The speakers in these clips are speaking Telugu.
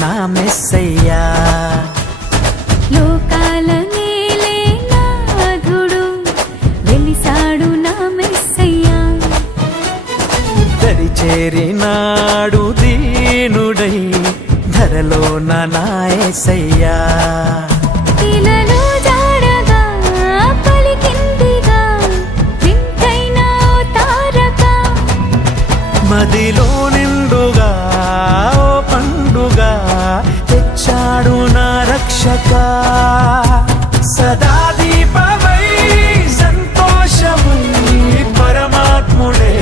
నా మెస్సయ్యా లోకాల మేలే నాథుడు వెలిసాడు నా మెస్సయ్యా దరి చేరినాడు దీనుడై ధరలో నా నాయసయ్యా. మదిలో నిండుగా రక్షక సదా దీపమై సంతోషమై పరమాత్ముడే.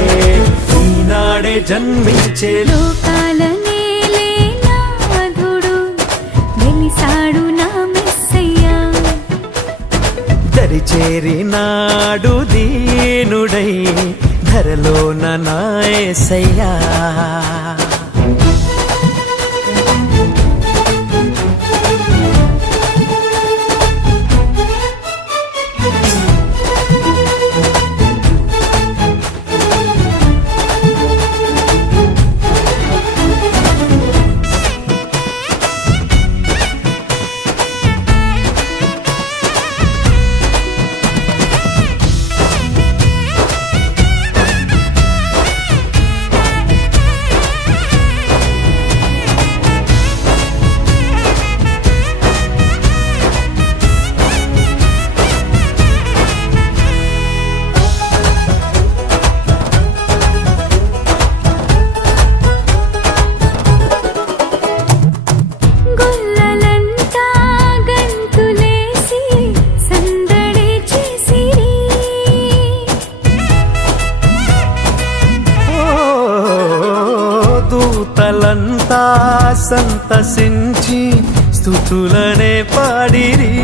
ఈనాడే జన్మించేలు లోకాల నేలే నాథుడు వెలిసాడు నా మెస్సయ్యా. దరిచేరినాడు దీనుడై ధరలో నాయసయ్యా సంతసించి స్థుతులనే పాడిరి.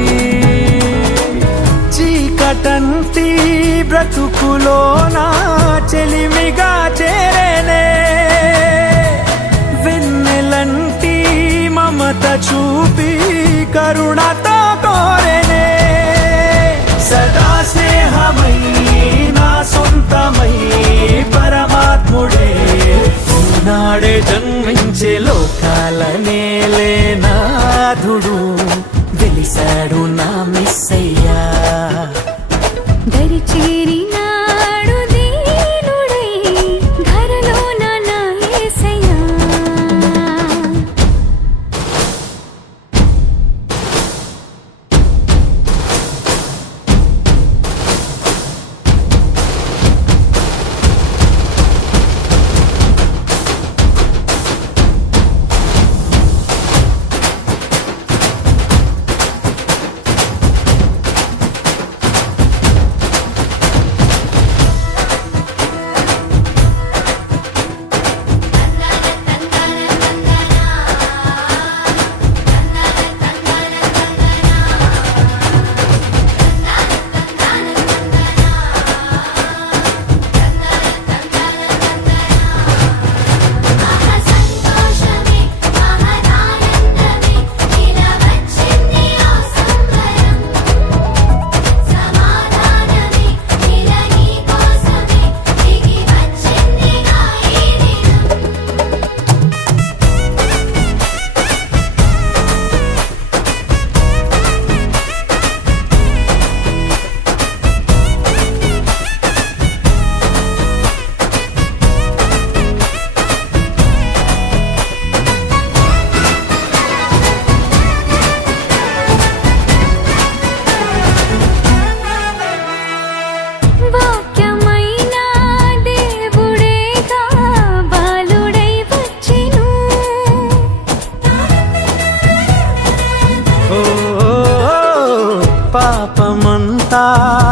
చీకటంతి బ్రతుకులోన చెలిమిగా చేరేనే. వెన్నెలంటి మమత చూపి కరుణతో కోరేనే. సదా స్నేహమై నా సొంతమై పరమాత్ముడే. నాడే జన్మించే లోకాల నేలే నాథుడు వెలిసాడు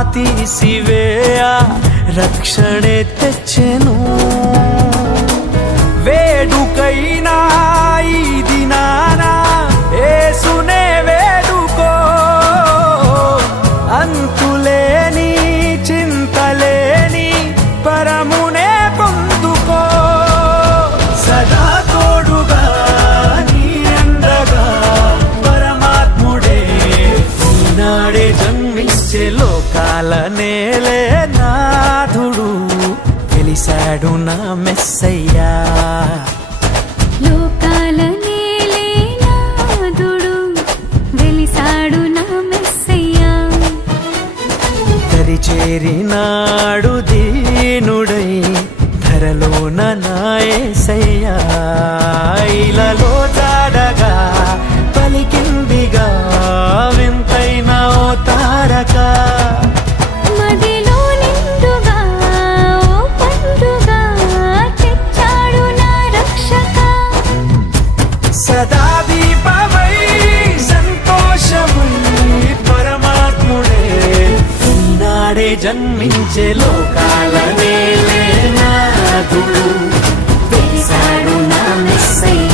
తీసివేయ? రక్షణే తెచ్చెను. వేడుకైనా ఈ దినాన ఏసునే వేడుకో. అంతులేని చింతలేని పరమునే పొందుకో. సదా తోడుగా నీ అండగా పరమాత్ముడే ఈనాడే నేలే నాథుడు వెలిసాడు నా మెస్సయ్యా. లోకాల నేలే నాథుడు వెలిసాడు నా మెస్సయ్యా. దీనుడై ధర తెరలోన నాయసయ్యా జన్మించే లోకాలనే లేనాథుడు వేశాడు నా మిస్సై.